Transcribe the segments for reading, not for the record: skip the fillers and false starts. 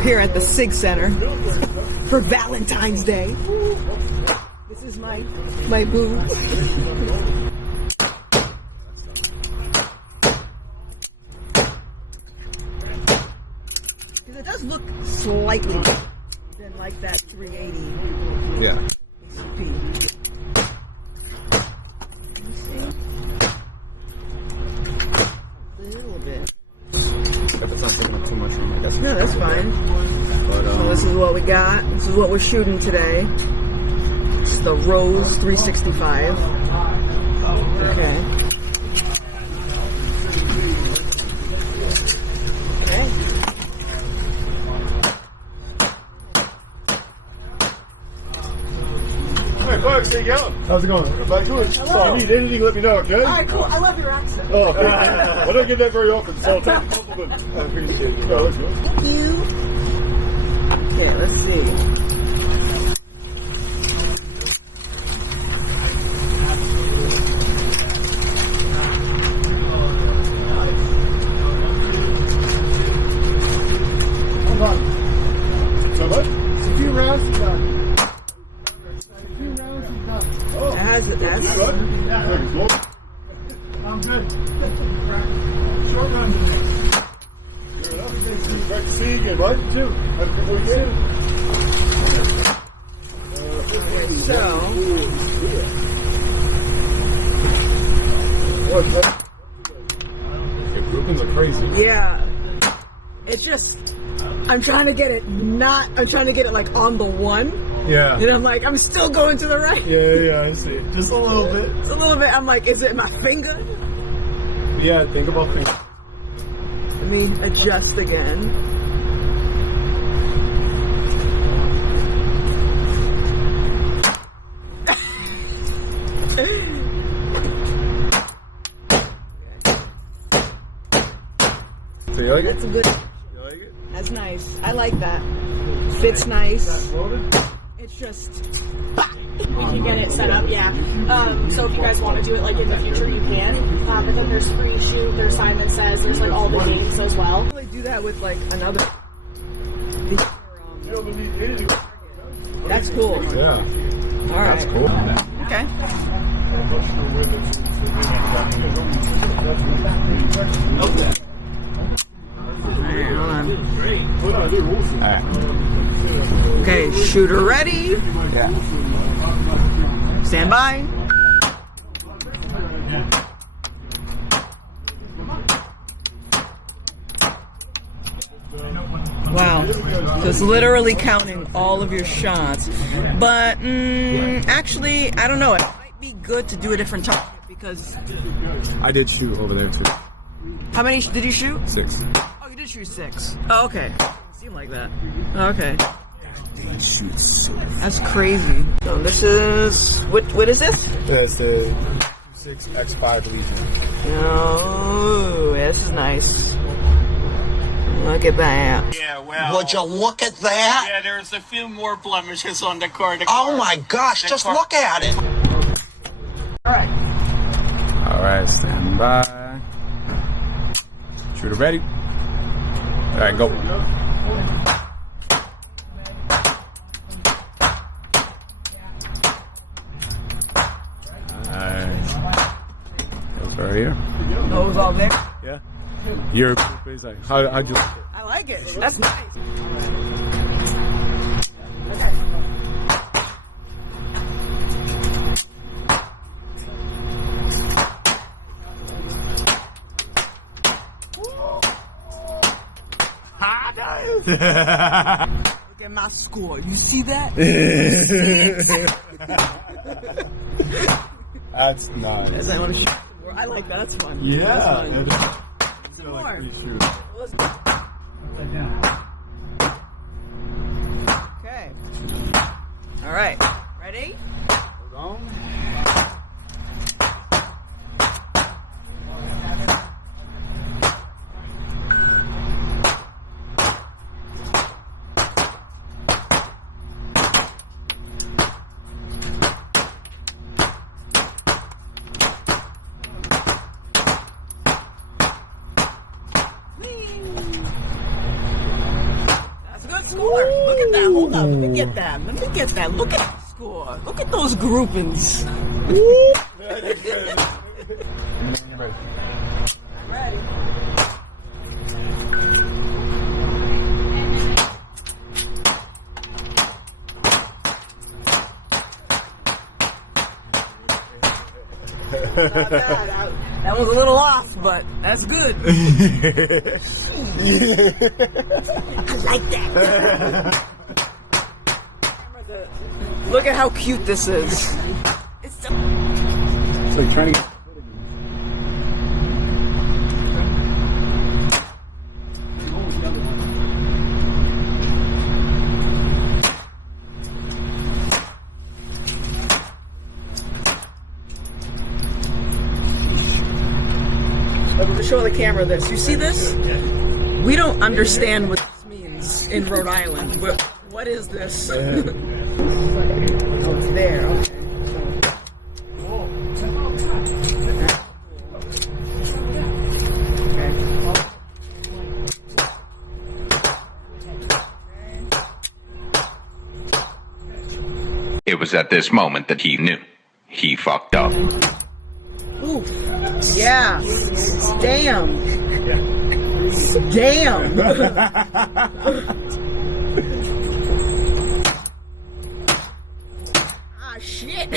We're here at the SIG Center for Valentine's Day. This is my boo. Because it does look slightly different than like that 380. Yeah. ACP. A little bit. If it's not taking up too much room, I guess. No, that's fine. But, So this is what we got. This is what we're shooting today. It's the Rose 365. Okay. Okay. Hey, folks, how you going? how's it going? Back to it. Sorry, if you need anything, let me know, okay? Alright, cool. I love your accent. Oh, okay. I don't get that very often, so I'll take a compliment. I appreciate it. Oh, that's good. Thank you. Okay, let's see. Hold on. So what? It's a few rounds and done. A few rounds and done. Oh, That's you good? Thanks, Lord. I'm good. Short rounds and done. Fair enough. Great to see you again, bud. You too. Have a good weekend. So, Your groupings are crazy. yeah. It's just, I'm trying to get it like on the one. Yeah. And I'm like, I'm still going to the right. Yeah, I see. Just a little bit. It's a little bit, I'm like, is it my finger? Yeah, think about things. Let me adjust again. So you like it? That's a good, You like it? that's nice. I like that. Fits nice. It's just, We can get it set up, yeah. So if you guys want to do it like in the future, you can. And then there's free shoot, there's Simon Says, there's like all the games as well. I really do that with like another. That's cool. Yeah. All right. That's cool. Okay. Alright, hold on. Alright. Okay, shooter ready. Yeah. Stand by. Wow. So it's literally counting all of your shots. But actually, I don't know. It might be good to do a different target because I did shoot over there too. how many did you shoot? 6. Oh, you did shoot 6. Oh, okay. Seemed like that. Okay. They shoot 6. That's crazy. So this is what is this? That's the 6X5 Legion. Oh, this is nice. Look at that. Yeah, well. Would you look at that? Yeah, there's a few more blemishes on the car. Oh my gosh, just look at it. Alright, stand by. Shooter ready. Alright, go. Alright. Those right here. Those all there. Yeah. Your group is like, how'd you like it? I like it. That's nice. Look at my score. You see that? That's nice. I want to shoot more. I like that. That's fun. Yeah. That's fun. Some more. Let's go. Okay. All right. Ready? Hold on. score. Look at that. Hold on. Let me get that. Let me get that. Look at that score. Look at those groupings. Ready. That was a little off, but that's good. I like that. Look at how cute this is. It's like trying to get. show the camera this. You see this? We don't understand what this means in Rhode Island. What is this? Oh, it's there. Okay. It was at this moment that he knew. He fucked up. Ooh. Yeah. Damn. Damn. Ah, shit.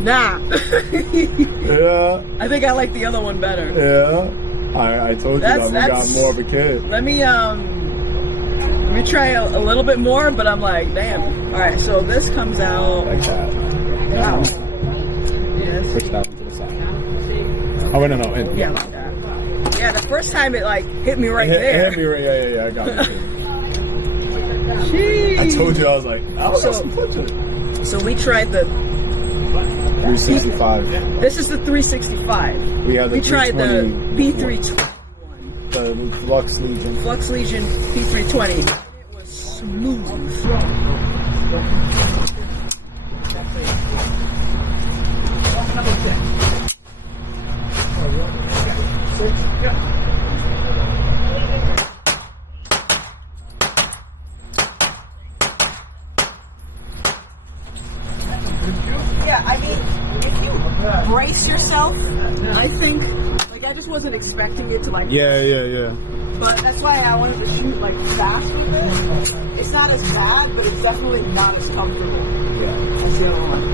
Nah. Yeah. I think I like the other one better. Yeah. I told you that we got more of a kid. Let me try a little bit more, but I'm like, damn. All right, so this comes out Like that. Wow. Yes. Push that one to the side. Oh, wait, no. Yeah, like that. Yeah, the first time it like hit me right It there. hit me right. Yeah. I got it. Jeez. I told you, I was like, I got some punches. So we tried the 365. This is the 365. We have the tried the 320. P320. The Flux Legion. Flux Legion P320. It was smooth. Yeah, I mean, if you brace yourself, I think, like, I just wasn't expecting it to, like, Yeah. but that's why I wanted to shoot, like, fast with it. It's not as bad, but it's definitely not as comfortable. Yeah. As the other one.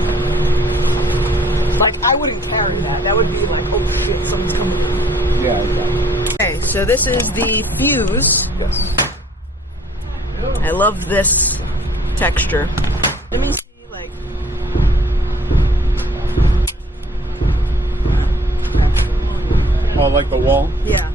Like, I wouldn't carry that. That would be like, oh shit, someone's coming. Yeah, exactly. Okay, so this is the fuse. Yes. I love this texture. Let me see, like... Oh, like the wall? Yeah.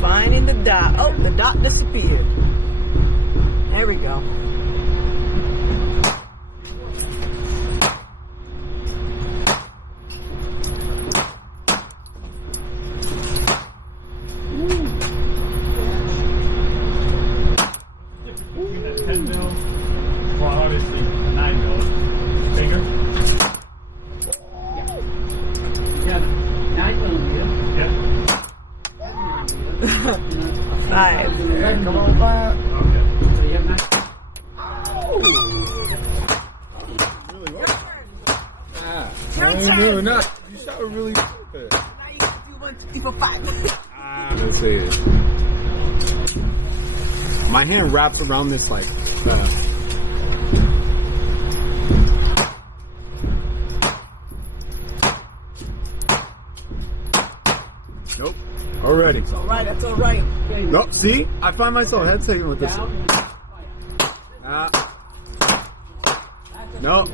Finding the dot. Oh, the dot disappeared. There we go. Five. Come on back. No, not. You shot it really good. Let's see. My hand wraps around this like. Nope. Already. It's alright, that's alright. Nope. See, I find myself head taking with this. No.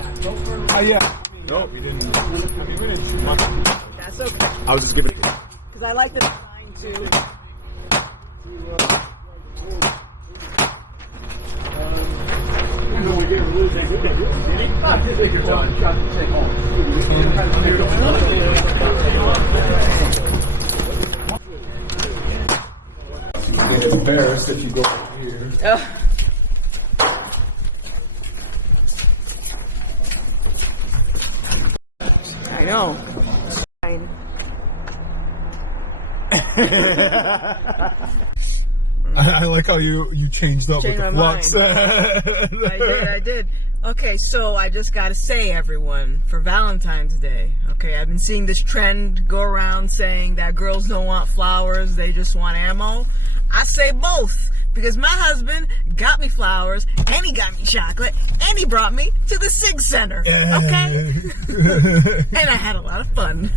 Oh yeah. Nope. We didn't. That's okay. I was just giving it. Because I like the design too. It's embarrassed if you go here. know. I like how you changed up Changed with the my flux. I did. Okay, so I just gotta say, everyone, for Valentine's Day, okay, I've been seeing this trend go around saying that girls don't want flowers, they just want ammo. I say both, because my husband got me flowers, and he got me chocolate, and he brought me to the SIG Center, okay? And I had a lot of fun.